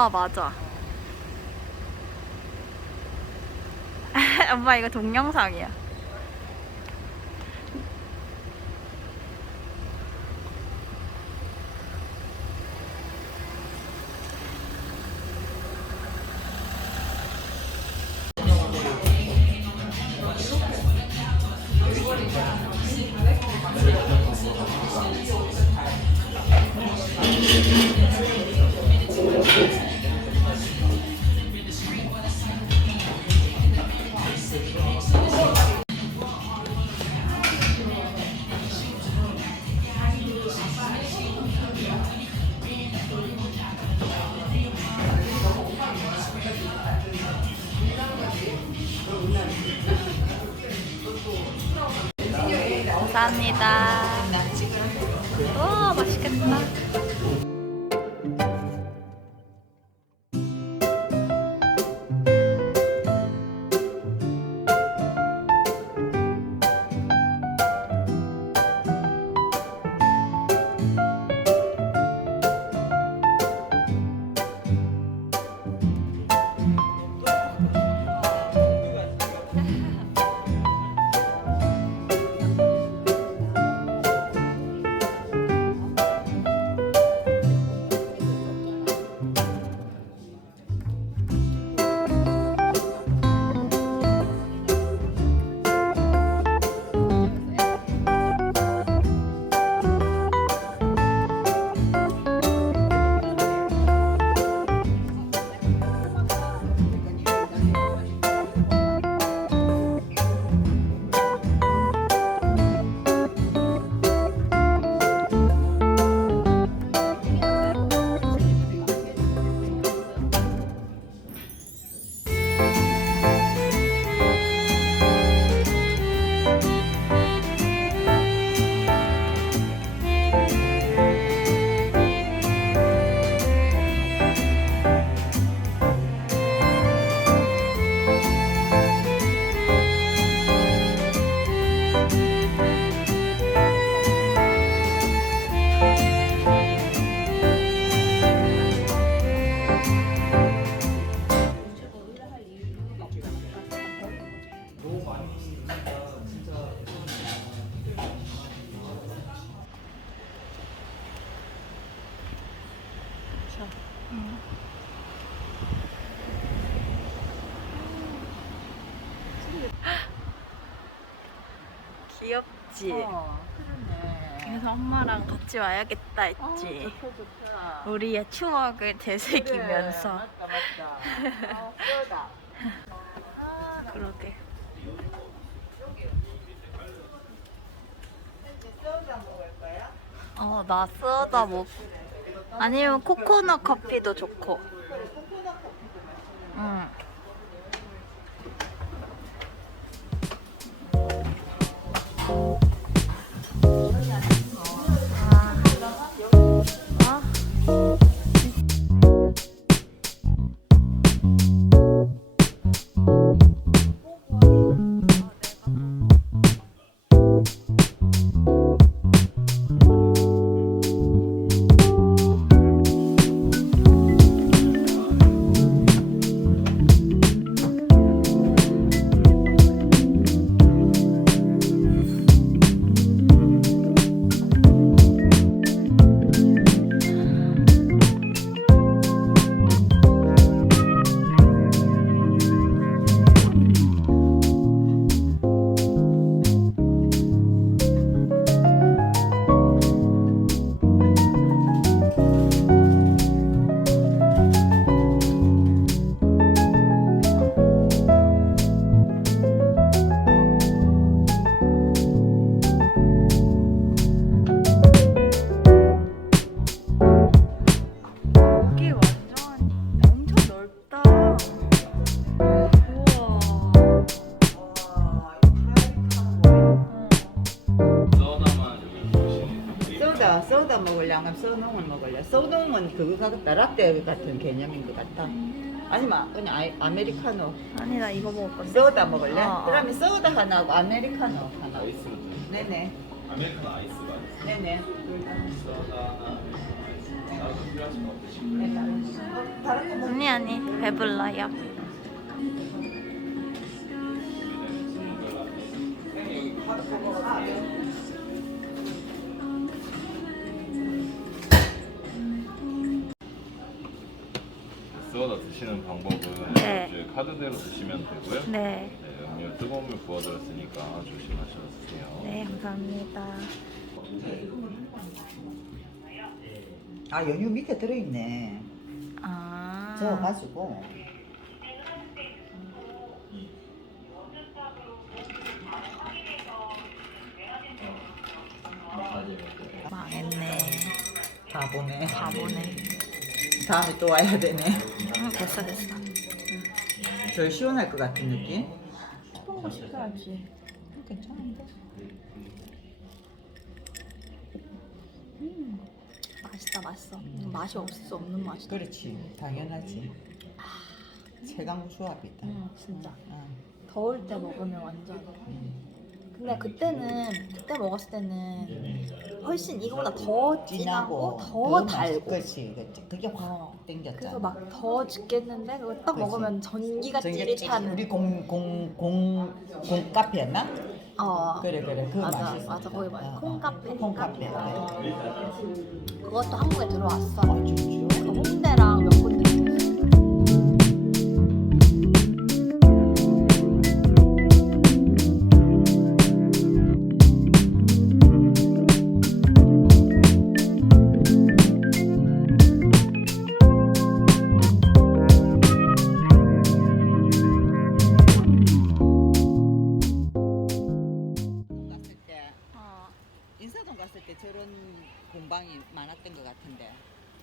아, 맞아. 엄마 이거 동영상이야. 감사합니다. 오, 맛있겠다. 귀엽지? 그러네. 그래서 엄마랑 같이 와야겠다 했지. 좋다, 좋다. 우리의 추억을 되새기면서. 맞다, 맞다. 쏘다. 그러게. 쏘다 먹을 거야? 나 쓰다 먹. 아니면 코코넛 커피도 좋고. 그래, 코코넛 커피도 맛있어. 응. 소다 먹으려면 소농을 먹을래. 소농은 그거 같다. 라떼 같은 개념인 것 같다. 아니면 그냥 아메리카노. 아니 나 이거 먹을 건데. 소다 먹을래? 어. 그러면 소다 하나하고 아메리카노 하나. 아이스는 네네. 아메리카노 아이스가 네네. 아니 배불러요. 쏘다 드시는 방법은 네. 이제 카드대로 드시면 되고요. 네. 네, 음료 뜨거운 물 부어드렸으니까 조심하셔서 드세요. 네 감사합니다. 아 연유 밑에 들어있네. 아. 저어가지고. 망했네. 바보네. 바보네. 다음에 또 와야 되네. 됐어. 덜 시원할 것 같은 느낌? 뜨거운 거 시켜야지. 괜찮은데? 맛있어. 맛이 없을 수 없는 맛이다. 그렇지. 당연하지. 최강 조합이다. 진짜. 아, 더울 때 먹으면 완전. 근데 그때 먹었을 때는 훨씬 이거보다 더 진하고 더 달고. 그렇지. 그게 확 어. 땡겼잖아. 그래서 막 더 죽겠는데 그거 딱 그치. 먹으면 전기가 찌릿하는. 우리 공 카페였나? 그래 그 맞아, 맛있어. 맞아, 거기 맞아. 콩카페. 콩카페. 그것도 한국에 들어왔어. 좋죠. 그 홍대랑 몇 군데 있어. 갔을 때 인사동 갔을 때 저런 공방이 많았던 것 같은데.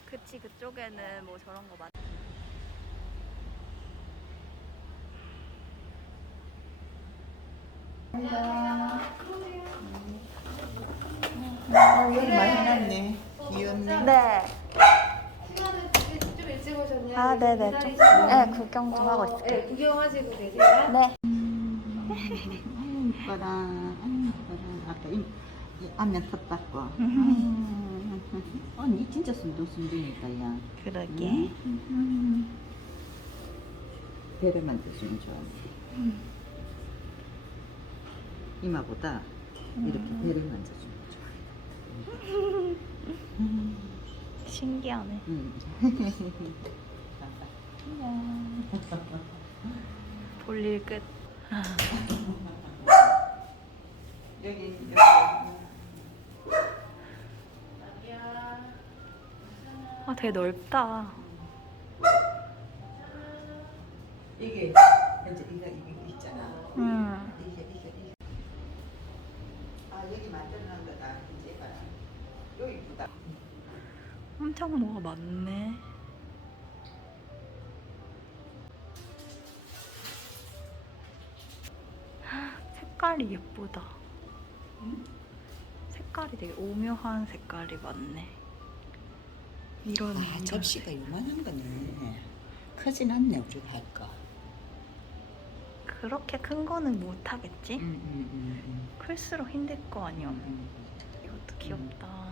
그치 그쪽에는 뭐 저런 거 많. 여기 많이 해놨네. 귀엽네. 네. 시간은 좀 일찍 오셨냐? 아 네네 좀. 네 구경 좀 하고 있을게요. 네, 구경하시고 계세요. 네. 이뻐라. 아까 이 안면 탔다고. 아니 진짜 순둥순둥이다 야. 그러게. 배를 만들어주면 좋아. 이마보다 이렇게 배를 만져주면 좋아. 신기하네. 볼일 끝. 여기 아 되게 넓다. 이게 이제 이거 있잖아. 이게. 아 여기 만들어놓은 거다. 이제 봐라. 여기 이쁘다. 엄청 뭐가 많네. 색깔이 예쁘다. 색깔이 되게 오묘한 색깔이 많네. 이런 아 접시가 요만한 거네. 크진 않네 우리가 할 거. 그렇게 큰 거는 못 하겠지? 클수록 힘들 거 아니야. 이것도 귀엽다.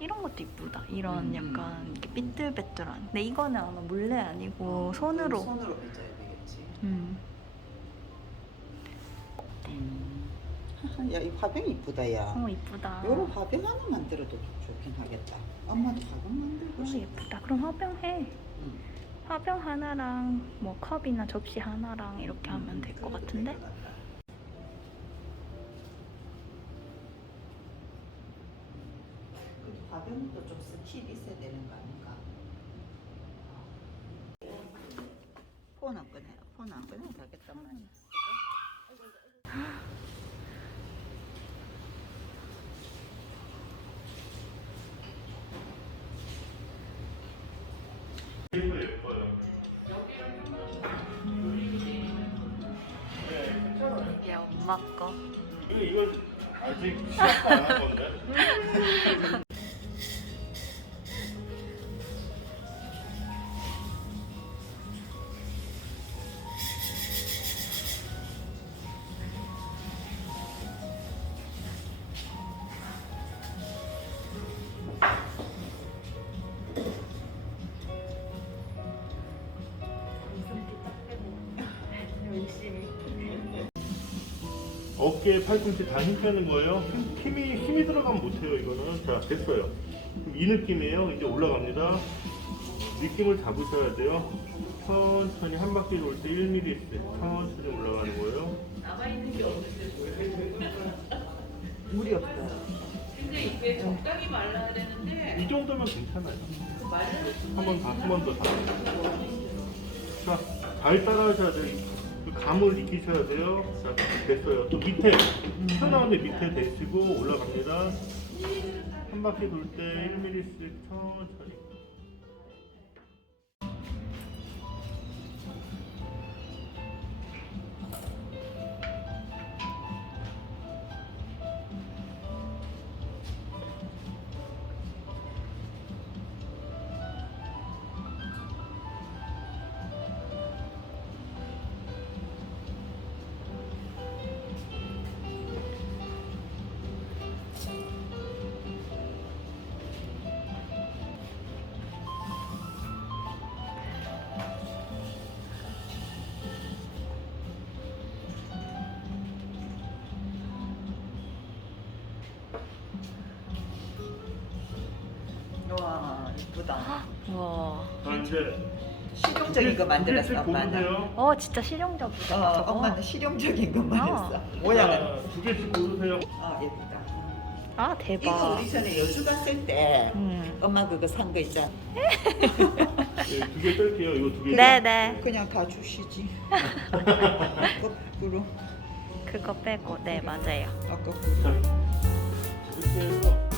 이런 것도 이쁘다. 이런 약간 이렇게 삐뚤빼뚤한. 근데 이거는 아마 물레 아니고 손으로. 손으로 빚어야 되겠지. 야, 이 화병 이쁘다, 야. 이쁘다. 요런 화병 하나 만들어도 좋긴 하겠다. 엄마도 화병 만들고 싶어. 예쁘다. 그럼 화병 해. 응. 화병 하나랑 뭐 컵이나 접시 하나랑 이렇게 하면 될 것 같은데? 근데 화병도 좀 스킬 있어야 되는 거 아닌가? 폰 안 꺼내, 폰 안 꺼내도 되겠단 말이야. 이게 엄마 거. 이거 아직 시작도 안 한 건데? 어깨, 팔꿈치 다 힘 빼는 거예요. 힘이 들어가면 못해요. 이거는. 자, 됐어요. 그럼 이 느낌이에요. 이제 올라갑니다. 느낌을 잡으셔야 돼요. 천천히 한 바퀴 돌 때 1mm씩 천천히 올라가는 거예요. 물이 없다. 이 정도면 괜찮아요. 한 번 더. 자, 잘 따라하셔야 돼요. 그 감을 익히셔야 돼요. 자, 됐어요. 또 밑에, 튀어나오는데 밑에 대시고 올라갑니다. 한 바퀴 돌 때 1mm씩 천천히. 와, 이쁘다. 와. 자, 이제 실용적인 거 만들었어, 엄마는. 고르세요. 진짜 실용적이다. 저거. 엄마는 실용적인 것만 했어. 모양은. 자, 두 개씩 고르세요. 예쁘다. 아, 이거 대박. 우리 전에 여주 갔을 때 엄마 그거 산 거 있잖아. 네, 두 개 뺄게요. 이거 두 개. 네네. 그냥 다 주시지. 거꾸로. 그거 빼고. 네, 맞아요. 거꾸로. 자, 이렇게 해서.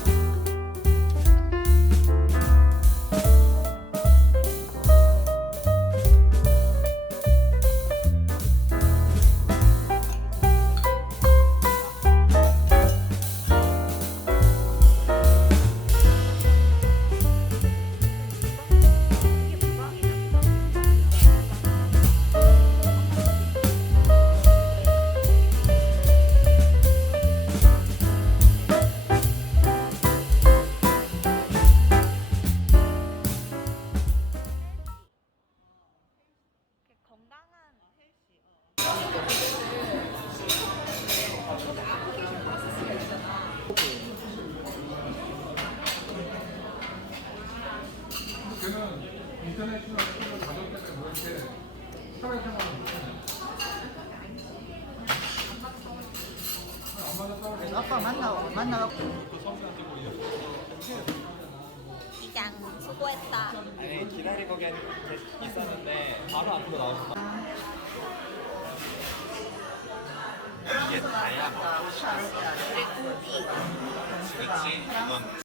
아빠 만나갖고. 이장 수고했다. 아니 기다리고 있었는데 바로 앞으로 나오셔서 이게 다야 그렇지 이건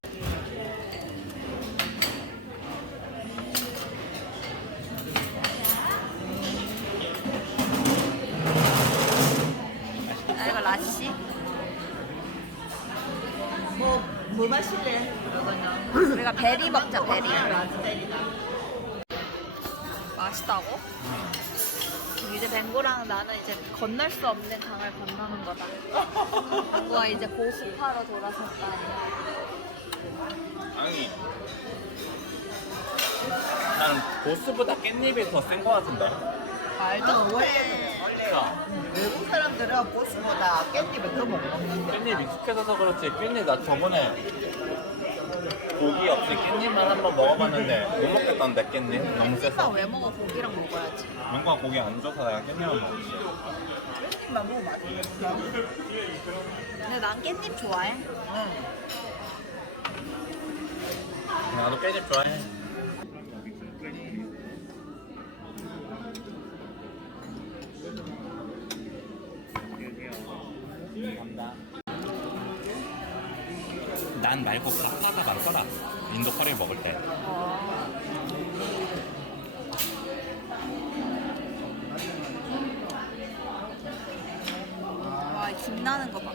이거 라시? 뭐 마실래? 우리가 베리 먹자, 베리. 맛있다고? 이제 뱅고랑 나는 이제 건널 수 없는 강을 건너는 거다. 뱅고가 이제 보습하러 돌아섰다. 아니 난 보스보다 깻잎이 더 센 거 같은데 말도 원래가 외국 사람들은 보스보다 깻잎을 더 못 먹는데. 깻잎 익숙해져서 그렇지 깻잎 나 저번에 고기 없이 깻잎만 한번 먹어봤는데 못 먹겠던데 깻잎 너무 깻잎만 세서 왜 먹어? 고기랑 먹어야지. 뭔가 고기 안 줘서 내가 깻잎만 먹지 깻잎만 먹으면 맛있겠어. 근데 난 깻잎 좋아해. 나도 깻잎 좋아해 감사합니다 난 말고 바다가 많더라 인도 커리 먹을 때 와, 김 나는 거 봐.